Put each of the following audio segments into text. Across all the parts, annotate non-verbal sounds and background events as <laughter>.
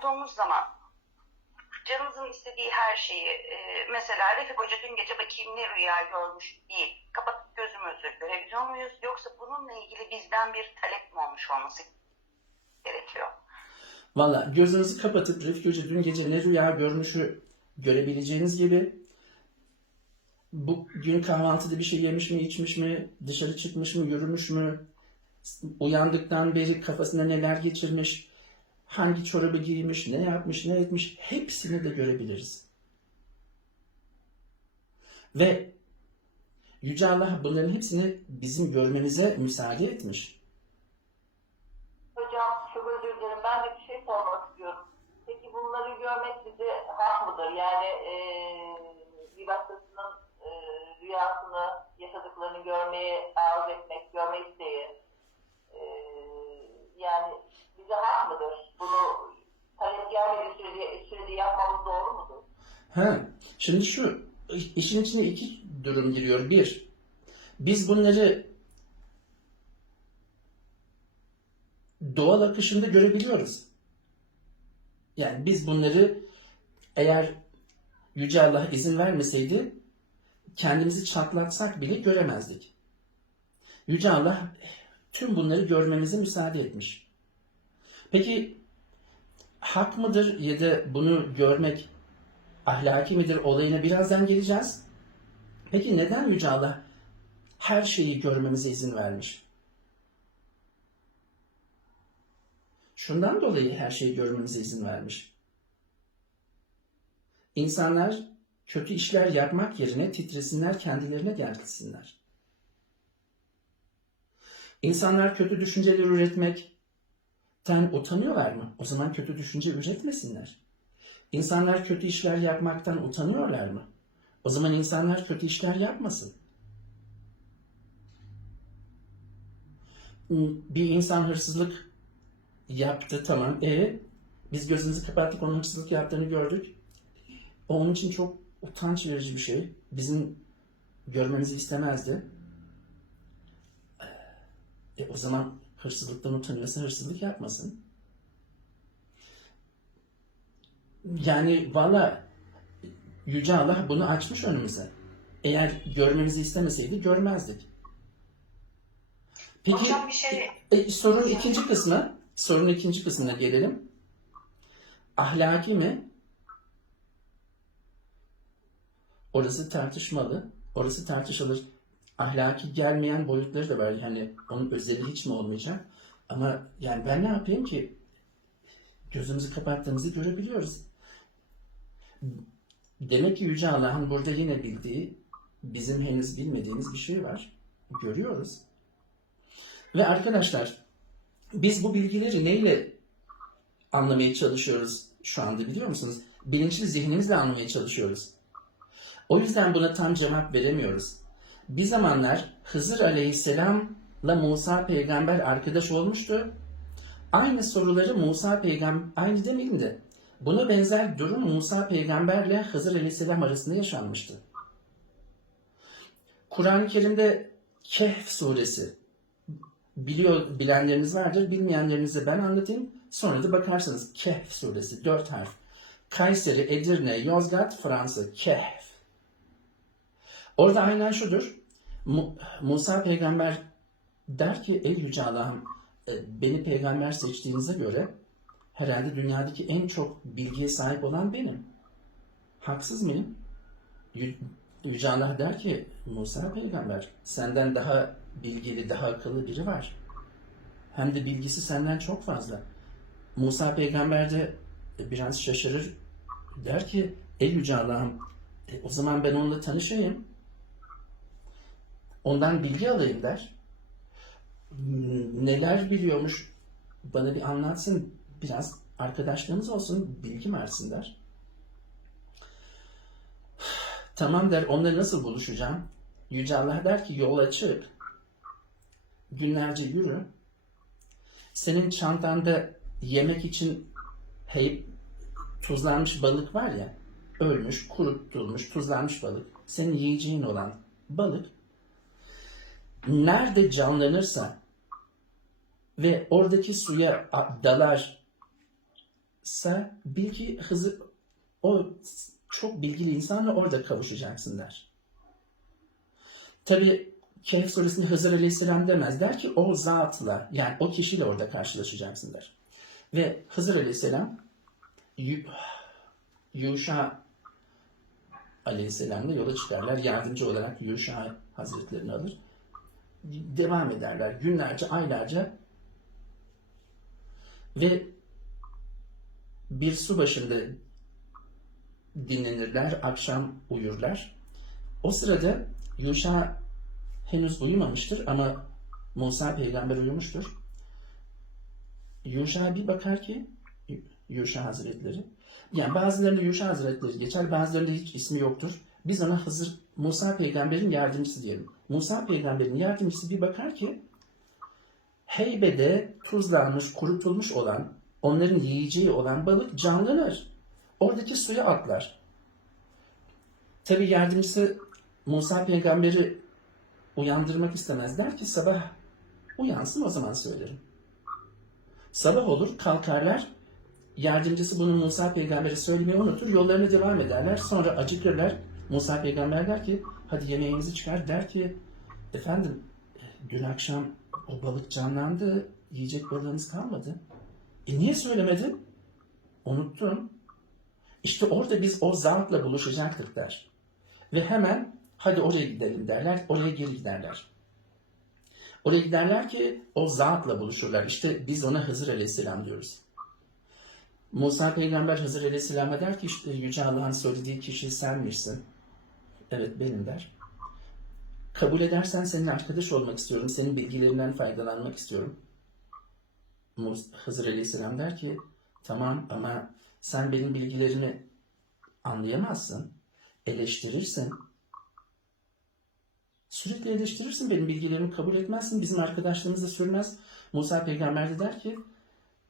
olduğumuz zaman canınızın istediği her şeyi e, mesela Refik Hoca dün gece bakayım ne rüya görmüş değil. Kapatıp gözümüzü görebiliyor muyuz? Yoksa bununla ilgili bizden bir talep mi olmuş olması gerekiyor? Valla gözünüzü kapatıp Refik Hoca dün gece ne rüya görmüşü görebileceğiniz gibi bugün kahvaltıda bir şey yemiş mi, içmiş mi, dışarı çıkmış mı, yürümüş mü, uyandıktan beri kafasına neler geçirmiş, hangi çorabı giymiş, ne yapmış, ne etmiş hepsini de görebiliriz. Ve Yüce Allah bunların hepsini bizim görmemize müsaade etmiş. Hocam çok özür dilerim. Ben de bir şey sormak istiyorum. Peki bunları görmek bize hak mıdır? Yani eee bir başkasının eee, rüyasını, yaşadıklarını görmeye Ha, şimdi şu işin içine iki durum giriyor. Bir, biz bunları doğal akışında görebiliyoruz. Yani biz bunları eğer Yüce Allah izin vermeseydi kendimizi çatlatsak bile göremezdik. Yüce Allah tüm bunları görmemize müsaade etmiş. Peki hak mıdır ya da bunu görmek ahlaki midir olayına birazdan geleceğiz. Peki neden Yüce Allah her şeyi görmemize izin vermiş? Şundan dolayı her şeyi görmemize izin vermiş. İnsanlar kötü işler yapmak yerine titresinler kendilerine gelsinler. İnsanlar kötü düşünceler üretmekten utanıyorlar mı? O zaman kötü düşünce üretmesinler. İnsanlar kötü işler yapmaktan utanıyorlar mı? O zaman insanlar kötü işler yapmasın. Bir insan hırsızlık yaptı tamam. E biz gözümüzü kapattık onun hırsızlık yaptığını gördük. O onun için çok utanç verici bir şey. Bizim görmemizi istemezdi. E, o zaman hırsızlıktan utanıyorsa hırsızlık yapmasın. Yani valla Yüce Allah bunu açmış önümüze. Eğer görmemizi istemeseydi görmezdik. Peki Hocam bir şey e, sorunun ikinci kısmı, sorunun ikinci kısmına gelelim. Ahlaki mi? Orası tartışmalı. Orası tartışılır. Ahlaki gelmeyen boyutları da var. Yani onun özeli hiç mi olmayacak? Ama yani ben ne yapayım ki? Gözümüzü kapattığımızı görebiliyoruz. Demek ki Yüce Allah'ın burada yine bildiği, bizim henüz bilmediğimiz bir şey var. Görüyoruz. Ve arkadaşlar, biz bu bilgileri neyle anlamaya çalışıyoruz şu anda biliyor musunuz? Bilinçli zihnimizle anlamaya çalışıyoruz. O yüzden buna tam cevap veremiyoruz. Bir zamanlar Hızır Aleyhisselam'la Musa peygamber arkadaş olmuştu. Aynı soruları Musa peygamber, aynı demeyelim de Buna benzer durum Musa peygamberle Hızır aleyhisselam arasında yaşanmıştı. Kur'an-ı Kerim'de Kehf suresi biliyor bilenleriniz vardır, bilmeyenlerinize ben anlatayım. Sonra da bakarsanız Kehf suresi dört harf. Kayseri, Edirne, Yozgat, Fransa, Kehf. Orada aynen şudur. Mu- Musa peygamber der ki ey yüce Allah'ım e, beni peygamber seçtiğinize göre herhalde dünyadaki en çok bilgiye sahip olan benim. Haksız mıyım? Yü- Yüce Allah der ki Musa peygamber senden daha bilgili, daha akıllı biri var. Hem de bilgisi senden çok fazla. Musa peygamber de biraz şaşırır. Der ki ey Yüce Allah'ım e, o zaman ben onunla tanışayım. Ondan bilgi alayım der. Neler biliyormuş bana bir anlatsın biraz arkadaşlığımız olsun, bilgi versin der. Tamam der, onunla nasıl buluşacağım? Yüce Allah der ki yol açık. Günlerce yürü. Senin çantanda yemek için hey, tuzlanmış balık var ya, ölmüş, kurutulmuş, tuzlanmış balık. Senin yiyeceğin olan balık nerede canlanırsa ve oradaki suya dalar olacaksa bil ki Hızır o çok bilgili insanla orada kavuşacaksın der. Tabi Kehf suresinde Hızır Aleyhisselam demez. Der ki o zatla yani o kişiyle orada karşılaşacaksın der. Ve Hızır Aleyhisselam Yu- Yuşa Aleyhisselam'la yola çıkarlar. Yardımcı olarak Yuşa Hazretlerini alır. Devam ederler. Günlerce, aylarca ve bir su başında dinlenirler, akşam uyurlar. O sırada Yuşa henüz uyumamıştır ama Musa peygamber uyumuştur. Yuşa bir bakar ki Yuşa Hazretleri yani bazılarında Yuşa Hazretleri geçer bazılarında hiç ismi yoktur. Biz ona Hızır Musa peygamberin yardımcısı diyelim. Musa peygamberin yardımcısı bir bakar ki heybede tuzlanmış, kurutulmuş olan, onların yiyeceği olan balık canlanır. Oradaki suya atlar. Tabi yardımcısı Musa peygamberi uyandırmak istemez. Der ki sabah uyansın o zaman söylerim. Sabah olur kalkarlar. Yardımcısı bunu Musa peygambere söylemeyi unutur. Yollarına devam ederler. Sonra acıkırlar. Musa peygamber der ki hadi yemeğinizi çıkar. Der ki efendim dün akşam o balık canlandı. Yiyecek balığınız kalmadı. E niye söylemedin? Unuttum. İşte orada biz o zatla buluşacaktık der. Ve hemen hadi oraya gidelim derler. Oraya geri giderler. Oraya giderler ki o zatla buluşurlar. İşte biz ona Hızır Aleyhisselam diyoruz. Musa peygamber Hızır Aleyhisselam'a der ki işte Yüce Allah'ın söylediği kişi sen misin? Evet benim der. Kabul edersen seninle arkadaş olmak istiyorum. Senin bilgilerinden faydalanmak istiyorum. Hızır Aleyhisselam der ki tamam ama sen benim bilgilerimi anlayamazsın. Eleştirirsin. Sürekli eleştirirsin benim bilgilerimi kabul etmezsin. Bizim arkadaşlığımız da sürmez. Musa peygamber de der ki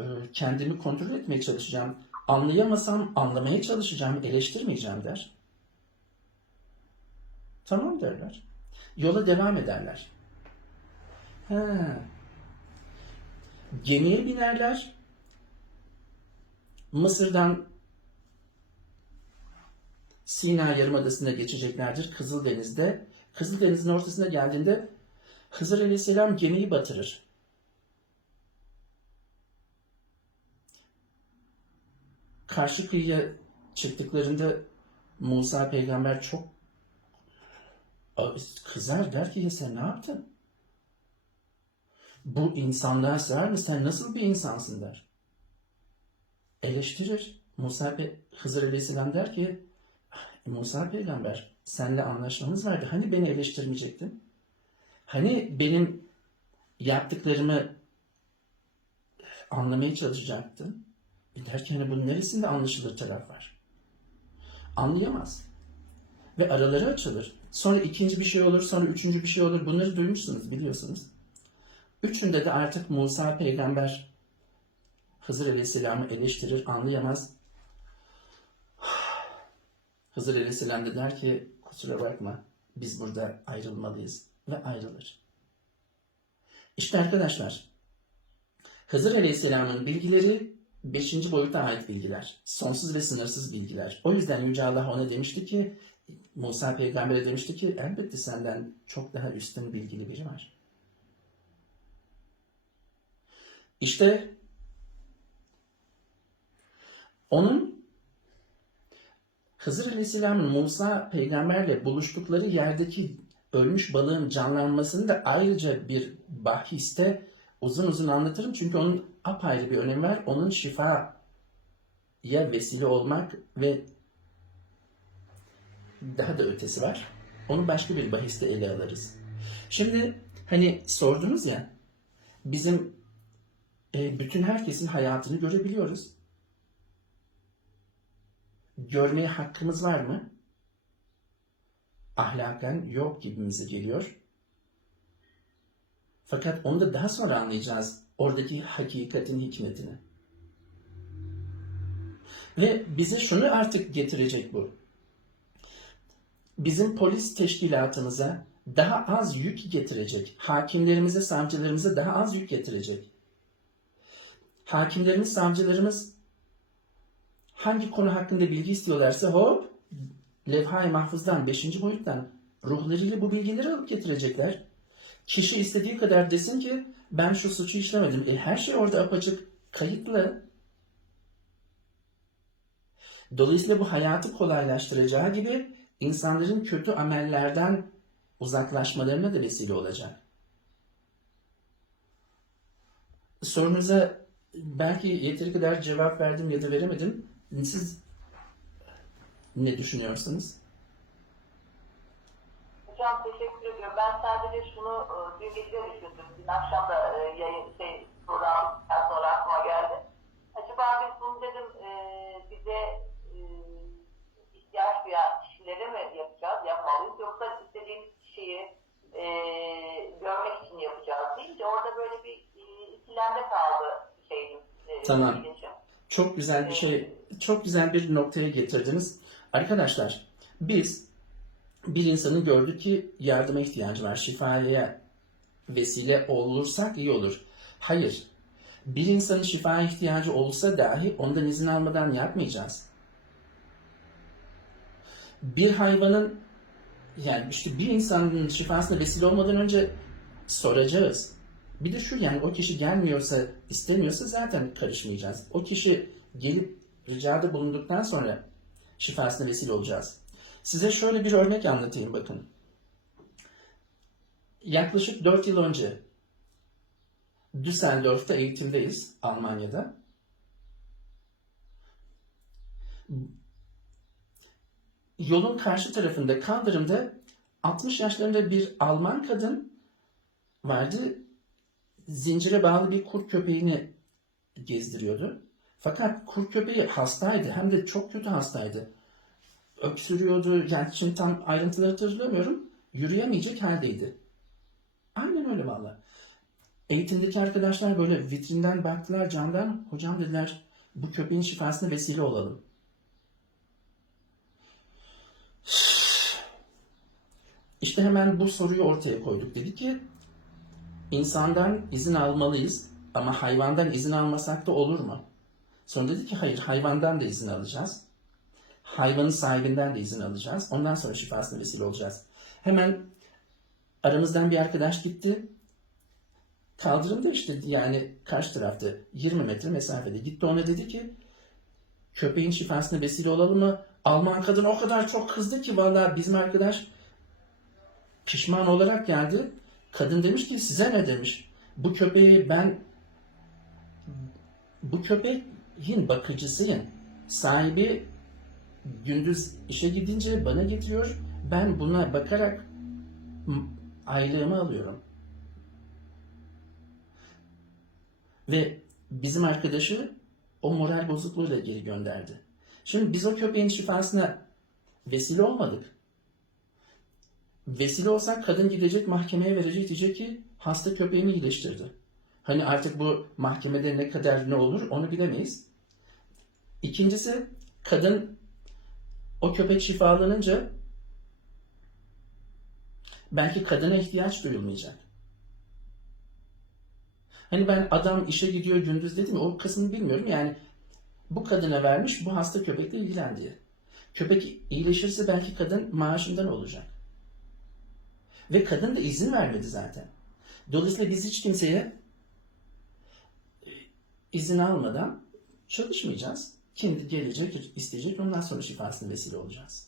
"Ee, kendimi kontrol etmeye çalışacağım. Anlayamasam anlamaya çalışacağım. Eleştirmeyeceğim der. Tamam derler. Yola devam ederler. Ha. Gemiye binerler. Mısır'dan Sina Yarımadası'na geçeceklerdir. Kızıldeniz'de. Kızıldeniz'in ortasına geldiğinde Hızır Aleyhisselam gemiyi batırır. Karşı kıyıya çıktıklarında Musa peygamber çok kızar der ki ya sen ne yaptın? Bu insanlığa sığar mı? Sen nasıl bir insansın der. Eleştirir. Musa Pe Hızır Aleyhisselam der ki Musa peygamber senle anlaşmamız vardı. Hani beni eleştirmeyecektin? Hani benim yaptıklarımı anlamaya çalışacaktın? Bir derken hani bunun neresinde anlaşılır taraf var? Anlayamaz. Ve araları açılır. Sonra ikinci bir şey olur, sonra üçüncü bir şey olur. Bunları duymuşsunuz, biliyorsunuz. Üçünde de artık Musa peygamber Hızır Aleyhisselam'ı eleştirir, anlayamaz. <sighs> Hızır Aleyhisselam da der ki kusura bakma biz burada ayrılmalıyız ve ayrılır. İşte arkadaşlar Hızır Aleyhisselam'ın bilgileri 5. boyuta ait bilgiler. Sonsuz ve sınırsız bilgiler. O yüzden Yüce Allah ona demişti ki Musa peygambere demişti ki elbette senden çok daha üstün bilgili biri var. İşte onun Hızır Aleyhisselam'ın Musa peygamberle buluştukları yerdeki ölmüş balığın canlanmasını da ayrıca bir bahiste uzun uzun anlatırım. Çünkü onun apayrı bir önemi var. Onun şifaya vesile olmak ve daha da ötesi var. Onu başka bir bahiste ele alırız. Şimdi hani sordunuz ya bizim e, bütün herkesin hayatını görebiliyoruz. Görmeye hakkımız var mı? Ahlaken yok gibimize geliyor. Fakat onu da daha sonra anlayacağız. Oradaki hakikatin hikmetini. Ve bize şunu artık getirecek bu. Bizim polis teşkilatımıza daha az yük getirecek. Hakimlerimize, savcılarımıza daha az yük getirecek. Hakimlerimiz, savcılarımız Hangi konu hakkında bilgi istiyorlarsa hop levha-i mahfuzdan, beşinci boyuttan ruhlarıyla bu bilgileri alıp getirecekler. Kişi istediği kadar desin ki ben şu suçu işlemedim. E her şey orada apaçık kayıtlı. Dolayısıyla bu hayatı kolaylaştıracağı gibi insanların kötü amellerden uzaklaşmalarına da vesile olacak. Sorunuza belki yeteri kadar cevap verdim ya da veremedim. Siz ne düşünüyorsunuz? Hocam teşekkür ediyorum. Ben sadece şunu e, dün gece düşündüm. Dün akşam da e, yayın şey programdan sonra aklıma geldi. Acaba biz bunu dedim e, bize e, ihtiyaç duyan kişilere mi yapacağız, yapmalıyız yoksa istediğimiz kişiyi e, görmek için yapacağız deyince orada böyle bir e, ikilemde kaldı Tamam. Çok güzel bir şey, çok güzel bir noktaya getirdiniz. Arkadaşlar, biz bir insanı gördük ki yardıma ihtiyacı var. Şifaya vesile olursak iyi olur. Hayır. Bir insanın şifaya ihtiyacı olsa dahi ondan izin almadan yapmayacağız. Bir hayvanın yani işte bir insanın şifasına vesile olmadan önce soracağız. Bir de şu yani o kişi gelmiyorsa, istemiyorsa zaten karışmayacağız. O kişi gelip ricada bulunduktan sonra şifasına vesile olacağız. Size şöyle bir örnek anlatayım bakın. Yaklaşık 4 yıl önce Düsseldorf'ta eğitimdeyiz Almanya'da. Yolun karşı tarafında kaldırımda 60 yaşlarında bir Alman kadın vardı. Zincire bağlı bir kurt köpeğini gezdiriyordu. Fakat kurt köpeği hastaydı. Hem de çok kötü hastaydı. Öksürüyordu. Yani şimdi tam ayrıntıları hatırlamıyorum. Yürüyemeyecek haldeydi. Aynen öyle valla. Eğitimdeki arkadaşlar böyle vitrinden baktılar camdan. Hocam dediler bu köpeğin şifasına vesile olalım. İşte hemen bu soruyu ortaya koyduk. Dedi ki insandan izin almalıyız ama hayvandan izin almasak da olur mu? Sonra dedi ki hayır hayvandan da izin alacağız. Hayvanın sahibinden de izin alacağız. Ondan sonra şifasına vesile olacağız. Hemen aramızdan bir arkadaş gitti. Kaldırımda işte yani karşı tarafta 20 metre mesafede. Gitti ona dedi ki köpeğin şifasına vesile olalım mı? Alman kadın o kadar çok kızdı ki vallahi bizim arkadaş pişman olarak geldi. Kadın demiş ki size ne demiş? Bu köpeği ben bu köpeğin bakıcısıyım. Sahibi gündüz işe gidince bana getiriyor. Ben buna bakarak aylığımı alıyorum. Ve bizim arkadaşı o moral bozukluğuyla geri gönderdi. Şimdi biz o köpeğin şifasına vesile olmadık. Vesile olsak kadın gidecek mahkemeye verecek diyecek ki hasta köpeğimi iyileştirdi. Hani artık bu mahkemede ne kadar ne olur onu bilemeyiz. İkincisi kadın o köpek şifalanınca belki kadına ihtiyaç duyulmayacak. Hani ben adam işe gidiyor gündüz dedim o kısmını bilmiyorum yani bu kadına vermiş bu hasta köpekle ilgilen diye. Köpek iyileşirse belki kadın maaşından olacak. Ve kadın da izin vermedi zaten. Dolayısıyla biz hiç kimseye e, izin almadan çalışmayacağız. Kendi gelecek, isteyecek, ondan sonra şifasına vesile olacağız.